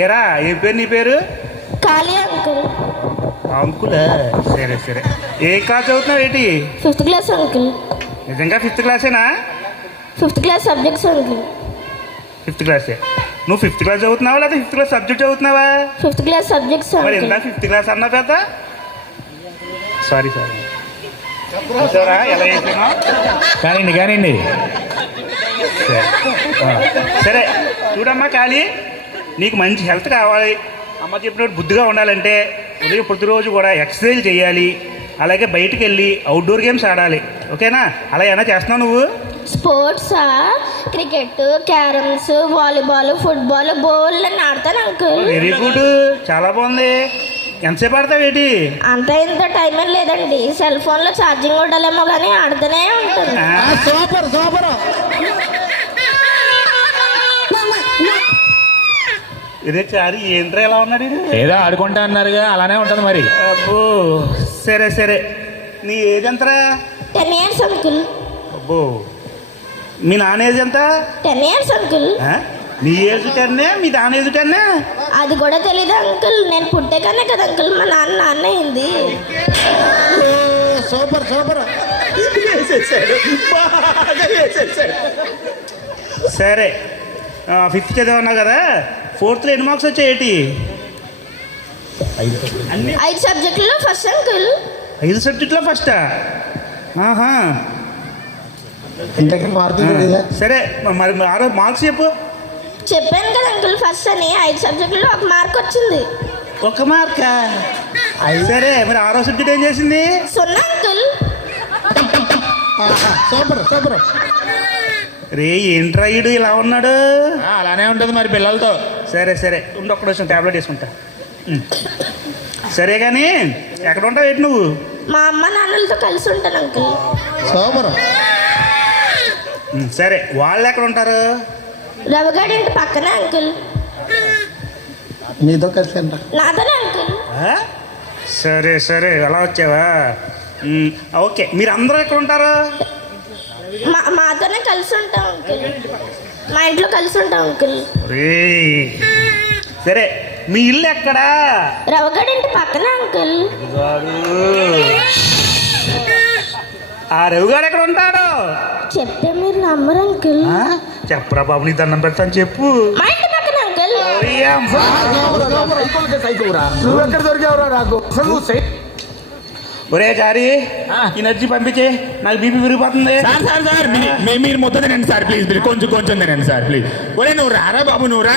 ఏరా ఏ పేరు నీ పేరు? కాళీ అంకుల్. అంకులా? సరే సరే. ఏ క్లాస్ చదువుతున్నావు ఏంటి? 5th class uncle. నిజంగా 5th క్లాసేనా? 5th class subjects uncle. 5th క్లాసే. నువ్వు 5th క్లాస్ చదువుతున్నావా లేదా 5th క్లాస్ సబ్జెక్ట్ చదువుతున్నావా? 5th క్లాస్ సబ్జెక్ట్స్ మరి అంకుల్. ఎంత 5th క్లాస్ అన్నా పెద్ద? Sorry sorry. చూసారా ఎలా చేసినా? కానివ్వండి. సరే చూడమ్మా ఖాళీ, నీకు మంచి హెల్త్ కావాలి, అమ్మ చెప్పినట్టు బుద్ధిగా ఉండాలంటే ఉదయం ప్రతిరోజు కూడా ఎక్సర్సైజ్ చేయాలి, అలాగే బయటికి వెళ్ళి అవుట్డోర్ గేమ్స్ ఆడాలి. ఓకేనా? అలా ఏమైనా చేస్తున్నావు నువ్వు? స్పోర్ట్సా? Cricket, carroms, volleyball, football, bowl అని ఆడతాను అంకుల్. వెరీ గుడ్, చాలా బాగుంది. ఎంతసేపు ఆడతావు ఏంటి? అంత ఇంత టైం ఏం లేదండి, సెల్ ఫోన్లో ఛార్జింగ్ ఉండాలేమో కానీ ఆడుతూనే ఉంటాను. ఇదే చారి ఏంట్రా ఎలా ఉన్నాడు? ఏదో ఆడుకుంటా అన్నారుగా, అలానే ఉంటుంది మరి. అబ్బో సరే సరే. నీ ఏజ్ ఎంతరా? 10 years అంకుల్. అబ్బో, మీ నాన్న ఏజ్ ఎంత? 10 years అంకుల్. నీ ఏజ్ 10, మీ నాన్న ఏజ్ 10? అది కూడా తెలీదు అంకుల్, నేను పుట్టాకనే కదా అంకుల్ మా నాన్న అయింది. Super super. సరే 5th చదివన్నావు కదా, 4thలో ఎన్ని మార్క్స్ వచ్చాయి ఏంటి? 5 సబ్జెక్టుల్లో ఫస్ట్ అంకుల్. 5 సబ్జెక్టులో ఫస్టా? ఆహా సరే, మరి మార్క్స్ చెప్పు. చెప్పాను కదా అంకుల్ ఫస్ట్ అని. 5 సబ్జెక్టుల్లో 1 మార్క్ వచ్చింది. 1 మార్కా? సరే, మరి 6వ సబ్జెక్ట్ ఏం చేసింది? 0 అంకుల్. Super super. రే ఏంట్రా ఈడు ఇలా ఉన్నాడు? అలానే ఉంటుంది మరి పిల్లలతో. సరే సరే ఉండి ఒక్క నిమిషం ట్యాబ్లెట్ వేసుకుంటా. సరే కానీ ఎక్కడ ఉంటావు ఏంటి నువ్వు? మా అమ్మ నాన్నలతో కలిసి ఉంటాను అంకుల్. సూపర్. సరే వాళ్ళు ఎక్కడ ఉంటారు? రవిగాడి ఇంటి పక్కనే అంకుల్. మీతో కలిసి అంట నాతోనే అంకుల్. సరే సరే ఎలా వచ్చావా? ఓకే, మీరు అందరూ ఎక్కడ ఉంటారు? మాతోనే కలిసి ఉంటాం అంకుల్, మా ఇంట్లో కలిసి ఉంటాం అంకుల్. రే సరే, మీ ఇల్లు ఎక్కడా? రవిగాడి ఇంటి పక్కనే అంకుల్. ఆ రవిగాడు ఎక్కడ ఉంటాడు? చెప్తే మీరు నమ్మరు అంకుల్. చెప్పరా బాబు, నీ దండం పెడతాను చెప్పు. మా ఇంటి పక్కన అంకుల్. నువ్వు ఎక్కడ దొరికావురా నాకు? ఒరే చారి, ఈ నచ్చి పంపించే, నాకు బీపీ విరిగిపోతుంది. సార్ మీరు మొత్తం తినండి సార్ ప్లీజ్, కొంచెం తినండి సార్ ప్లీజ్. ఒరే నువ్వు రారా బాబు, నువ్వు రా.